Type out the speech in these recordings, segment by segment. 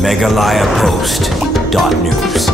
megalayapost.news.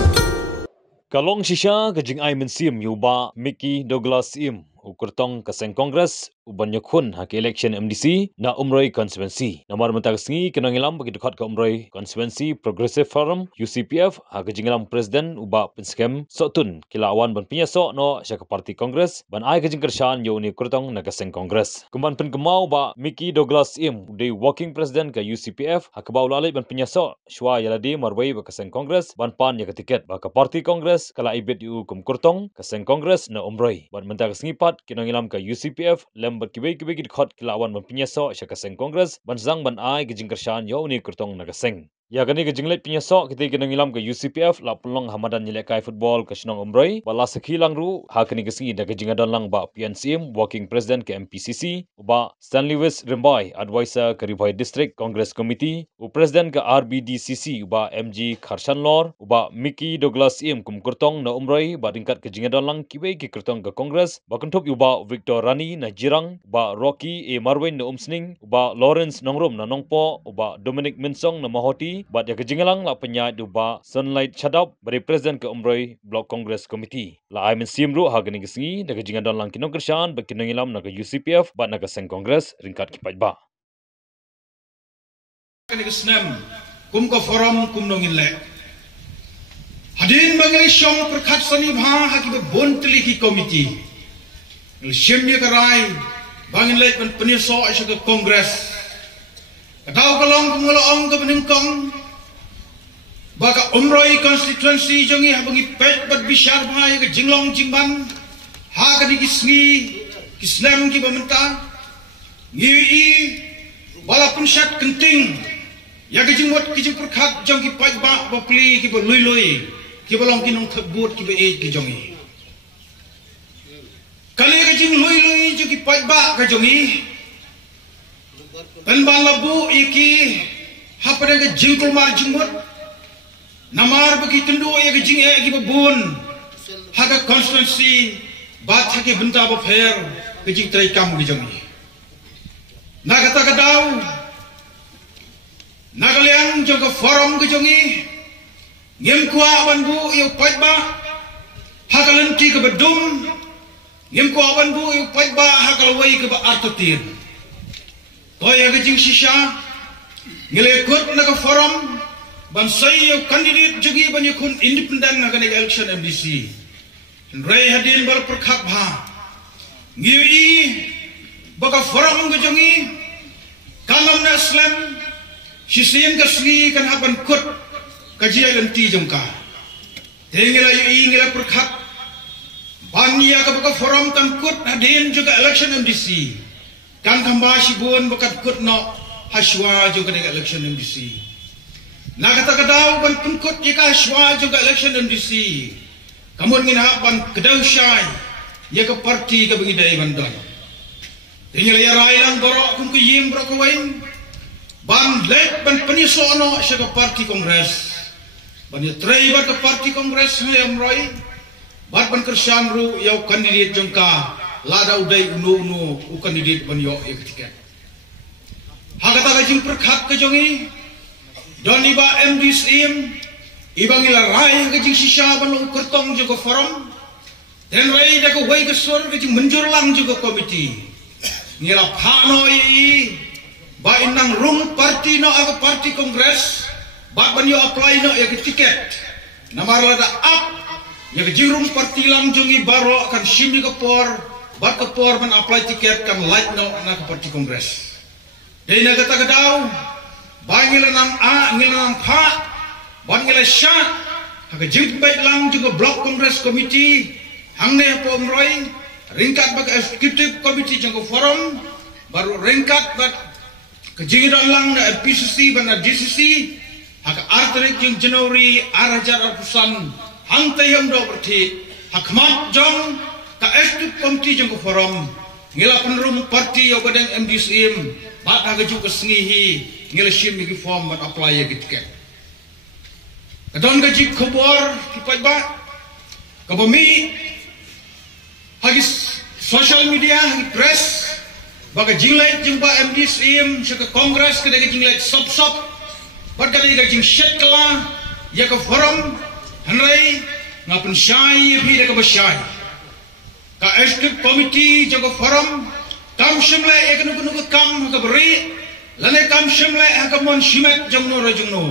Kalong shisha kajing ay mensim yuba Mickey Douglas Im ukurtong kaseng Kongres uban yakun hak election MDC na Umroi constituency. Namar mentag sengi kenang ilam bagi dekat ke Umroi constituency Progressive Forum UCPF hak kajing ilam presiden uba penskem sotun kila awan ban pinyasok no syak parti Kongres ban ay kajing kersaan yo ni kurtong na kaseng Kongres. Kumban pen kemau ba Mickey Douglas Im di working president ke UCPF hak bau lalai ban pinyasok shwa yaladi marwai ba kaseng Kongres ban pan ya tiket ba ke parti Kongres kala ibet yu kum kurtong kaseng Kongres na Umroi ban mentag sengipat kinang ilam ke UCPF lem berkibai-kibai khot kelawan mempenyaso syak kaseng Kongres ban zang ban ai gejing kersaan yo ni kurtong na kaseng. Ya kani kejinglet pinyasok kita kinang ilam ke UCPF la pulong hamadan nyelekai football ke Senong Umroi bala sekhilang ru ha kani kesingi da kejing adon lang ba PNCM working president ke MPCC uba Stanley West Rimbai advisor ke Ribai District Congress Committee u president ke RBDCC uba MG Kharshanlor uba Mickey Douglas Im kum kurtong na Umroi ba ringkat kejing adon lang kibai ki kurtong ke Congress ba kentup uba Victor Rani na Jirang uba Rocky A Marwin na Umsning uba Lawrence Nongrum na Nongpo uba Dominic Minsong na Mahoti bat ya kejingalang la penyat duba Sunlight Chadap bari presiden ke Umroi Block Congress Committee la ai men simru ha gani gesingi da kejingan don lang kinong kersaan ba kinong ilam na ke UCPF bat na ke seng Congress ringkat kipat ba kani kesnem kum ko forum kum nongin le hadin bangai syong perkat sani bha ha ki bon teliki committee il shimye karai bangin le pen peniso asya ke Congress Kau kalong kumula ong ke peningkong baka Umroi constituency jongi habangi pet bat bisyar bahaya ke jinglong jingban ha ka di kisnem ki bamenta ngi walaupun syat kenting ya ke jingwat ki jing perkat jong ki pajba bapli ki boloi loi ki bolong ki nong thebut ki be ki jongi kali ke jing loi loi jo ki pajba ka jongi dan balabu iki hapa dengan jingkul mar jingmut namar bagi tendu ya ke jing ki babun haga constituency bat hake benta ba fair ke jing trai kam ki jongi na kata kadau nagaliang joga forum ki jongi ngem kwa banbu yu pajba hagalan ki ke bedum ngem kwa banbu yu pajba hagalwai ke ba artotir Toya kejing shisha ngelekut naga forum ban sayo kandidat jugi ban yakun independent naga naga election MDC ray hadin bal perkhat bha ngiwi baka forum kejongi kalam na islam shisiem kasni kan haban kut kajia lenti jongka tengela yi ngela perkhat ban ya ka baka forum kan kut hadin juga election MDC kan kambashi buon bakat kutno haswa juga dengan election MDC. Na kata kadau ban pengkut jika haswa juga election MDC. Kamu ingin hapan kedau syai ya ke parti ke bengidai bandar. Tinggal ya railang borok kum ke yim borok kawain. Ban lek ban penisono sya ke parti Kongres. Ban ya trai bat ke parti Kongres yang Umroi. Bat ban kersan ru yau kandidat jengka. Lada udai unu ukan didit banyo ya ketika. Hakata kajing perkat kejongi don iba MDCM ibang ila rai kajing sisa banong kertong juga forum dan rai da ko wai kesur kajing menjurlang juga komiti ngila phano i ba inang room party no aga party Kongres ba banyo apply no ya tiket namar lada up ya kajing room party lang jongi baro kan shimi kapor bat kapor man apply tiket kan light no na parti Kongres. Dei na kata kadau bangila nang ngila nang pha bangila sya ha jit baik lang juga block Kongres committee hangne po Umroi ringkat bag executive committee jang forum baru ringkat bat kejingan lang na MPCC ban DCC ha artrik jing Januari arajar pusan hang tayam do berthi hakmat jong ka executive committee jang forum ngila penrum parti yo badang MDCM bat ha ju kesngihi ngila shim mi form bat apply ya tiket kadon gaji khobor kipai ba kabami hagis social media hagi press baga jinglait jumpa MDCM saka Kongres kada jinglait sop bat kali ka jing shet kala ya ka forum hanrai ngapun syai bi de ka syai ka executive committee jago forum kam shimle eknu kam ka beri lane kam shimle ka mon shimet jongno rajungno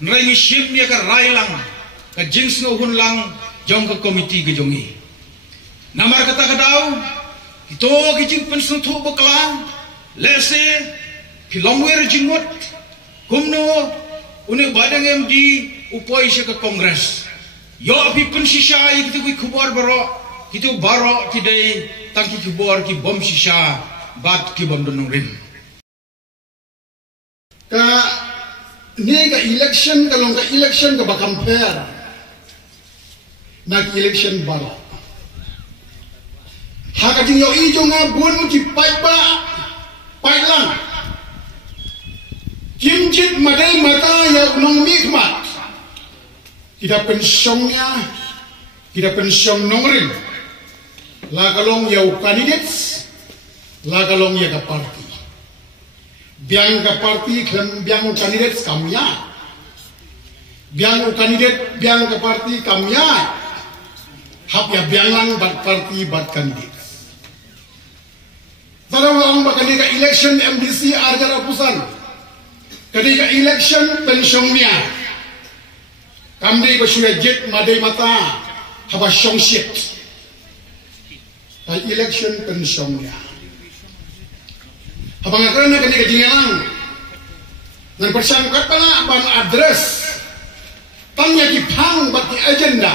nrai ni ship ni ka railang ka jings no hun lang jong ka committee ke jongi namar kata kadau ito kijing pensung thu bakla lese kilongwer jingmot kumno une badang MD upoi se ka kongres yo api pensisha itu kui kubar baro kitu baro kidai tangki kubar ki bom shisha bat ki bom donong rin ka ni ka election kalong ka election ka ba compare na election baro haka jing yo ijo nga bun ki pai lang kimjit madai mata ya nong mikmat tidak pensiongnya tidak pensiong nongrin la kalong ya candidates la kalong ya ka party biang ka party klem biang candidates kamya biang candidate biang ka party kamya hap ya biang lang bat party bat candidates dalam orang bakal ka election MDC arjara pusan ketika election pensiongnya kami bersuara jet madai mata haba syong shit by election pensiongnya haba ngakarana ketika jingelang dan bersangkat pala ban address tanya di pang bat di agenda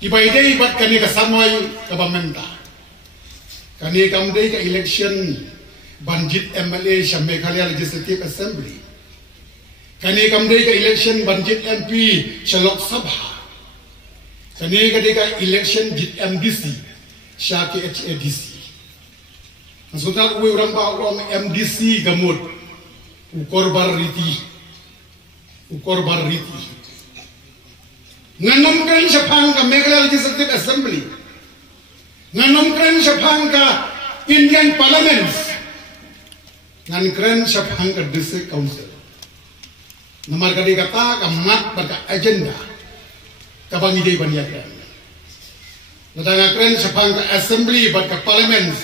di baidai bat kenika samai kabamenta kenika kami ke election banjit MLA Syam Meghalaya Legislative Assembly kani kamdai ka election banjit MP Shalok Sabha kani ka election jit MDC Syaki HADC maksudnya uwe orang ba orang MDC gamut ukor barriti nganom kren Syapang ka Meghalaya Legislative Assembly nganom kren Syapang ka Indian Parliament ngan kren Syapang ka District Council namar kadi kata kamat pada agenda kabangi day banyakan nadang kren Syapang ka Assembly bat ka Parliament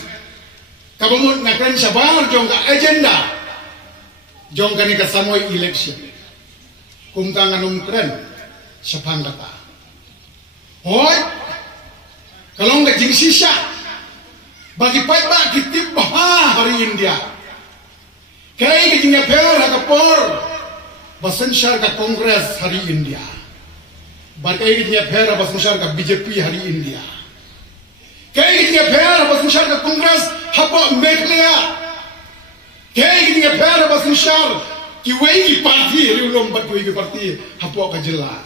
kabamut ngakren Syapang jong ka agenda jong kani ka samoy election kung ka nganong kren Syapang kata hoy kalong ka jing sisya bagi pait ba kitip bah hari India kay kijing per hakapor basen syar ka Kongres hari India bakai kitnya per basen syar ka BJP hari India kay kitnya per basen syar ka Kongres hapa Meghalaya kay kitnya per basen syar ki wei parti riulom bat wei parti hapa ka jela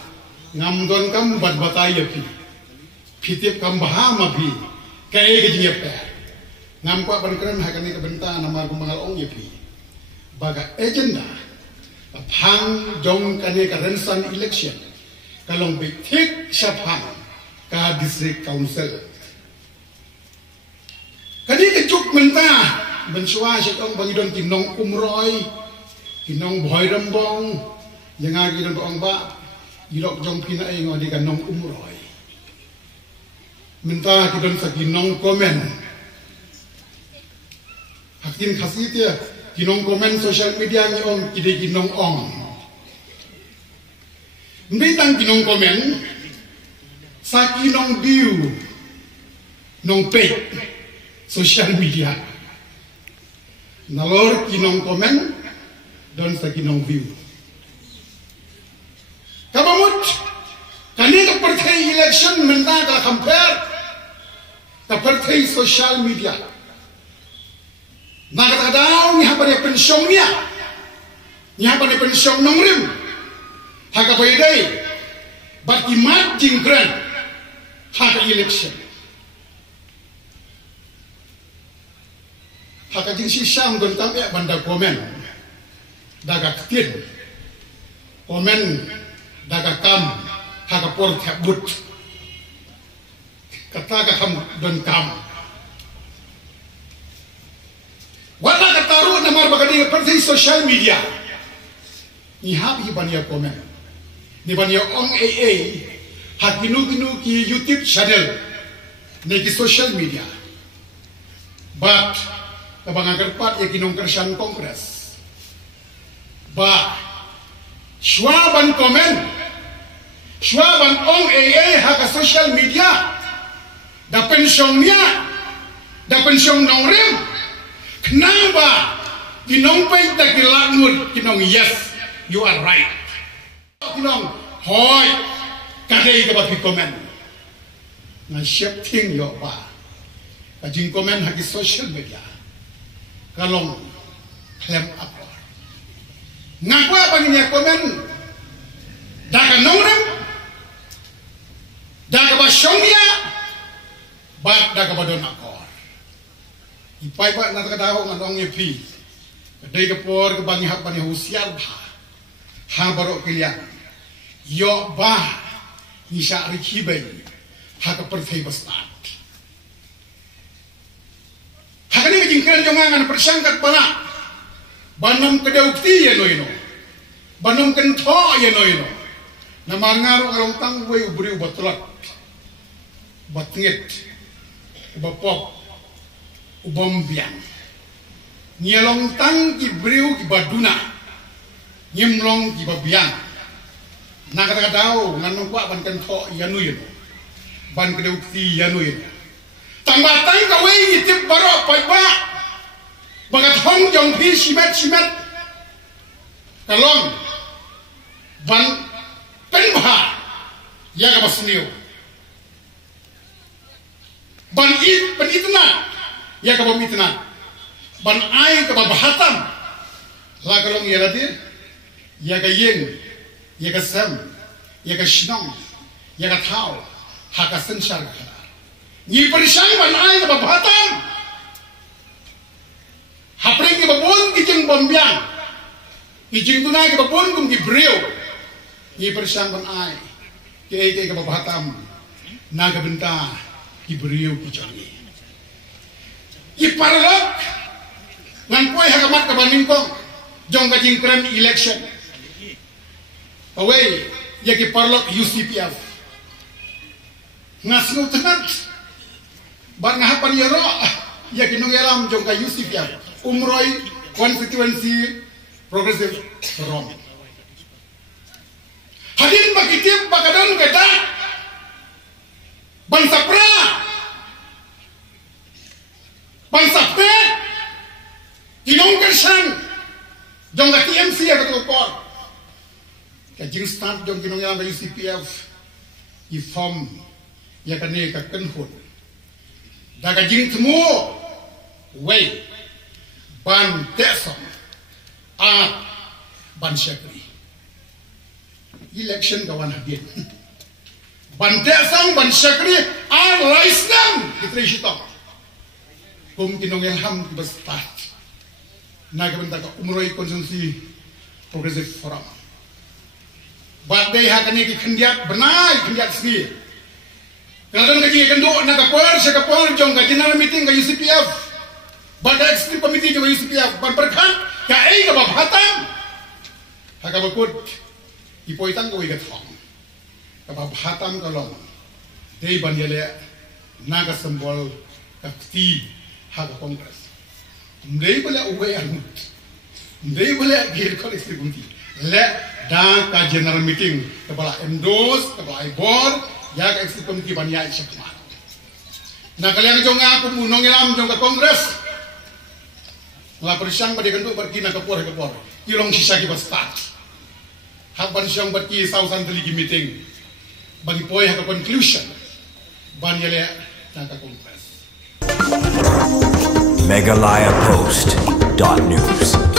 ngamdon kam bat bataya pi pitip kam bahama pi kay kitnya per ngam kwa ban hakani ka benta namar kumangal ong ye pi baga agenda pang jong kane ka rensan election kalong bitik Syapang ka district council kani ke juk mentah bensua syakong bangidon kinong umroy kinong boy rembong yang agi don ong ba ilok jong pina ay ngodi kanong umroy mentah kidon sa kinong komen hakin khasitia kinong komen social media ni om kide kinong ong mbitang kinong komen sa kinong view nong page social media nalor kinong komen don sa kinong view kabamut kani ka partai election menta ka compare ka partai social media nakatadaw ni hapa ni pensiong niya ni hapa ni pensiong nongrim haka bayday but imagine grand haka election haka jing si syam don tam ya banda komen daga ketin komen daga kam haka por kabut kata ka kam don kam wala kataru namar bagadi partai social media ni hab hi bania komen ni bania ong AA hak ginu ki YouTube channel ni ki social media but kabang agarpat ya kinong Kersan Kongres ba shwaban komen shwaban ong AA hak social media da pensiongnya da pensiong nongrem kenapa kinong pay tak kilangut kinong yes you are right kinong hoy kadai ka ba komen na shifting yo ba kajing komen hagi social media kalong claim up ngakwa panginya komen daga nongrem daga ba shongya ba daga ba donakor ipai ba na kadao ngadong yepi kadai ka por ka bangi hak bani husiar ba ha barok kilian yo ba ni sha riki bai ha ka perthai bastat ha ka ni jingkran jongangan persangkat bana banam kedaukti ya noino banam kentho ya noino na mangaru ngarong tang we ubri ubatlat batnget ubapop ubombiang nyelong tang ki briu ki baduna nyemlong ki babiang na kata dau nganong kwa ban kentho ya noino ban kedaukti ya noino tambatang ka we itip baro pai ba bagat hong jong pi simet kalong ban penbha ya ka basniu ban it penitna ya ka bomitna ban ai ka bahatam la kalong ya ladir ya ka yeng ya ka sam ya ka shnong ya ka thau ha ka sensar ka ni persang ban ai ka bahatam hapring ki babon ki jeng bombyang ki jeng tunai ki babon kum ki breu ni persang ban ai ki ai ka bahatam naga benta ki breu ki jangi i parlok ngan poi hakamat ka baningkong jong ka jingkran election away ya ki parlok UCPF ngasnu tenat bar ngahapan yero ya ki nungelam jong ka UCPF umroi constituency progressive from hadin bakitip bakadan keda bansapra bansapte kinong Kersan jong ka TMC ya betul por ka jing start jong kinong yang UCPF i form ya kane ka kenhut daga jing temu way ban tesong ban syakri election kawan habis ban tesong ban syakri laisnam kitrisito kum kinong ilham bestat naga benta ka umroi konsumsi progressive forum badai hakane ki khendiat benai khendiat sgi kadang kaji kendo naga por sekapor jong ka general meeting ka UCPF badai executive committee ka UCPF ban perkhan ka ai ka bahatam haka bakut ipoitang ka wigat hong ka bahatam ka long dei banjale naga sembol ka ti haka kongres ndei bala uwe armut ndei bala gir kolektif bunti le da ka general meeting ka bala endorse ka bala board ya ka executive committee ban ya syakmat na kalian jong aku munong ilam jong ka kongres la persang bade kendu pergi na ka por ilong sisa ki bastat hak ban syang berki sausan teligi meeting bagi poi hak conclusion ban yale na ka kongres Megalayapost.news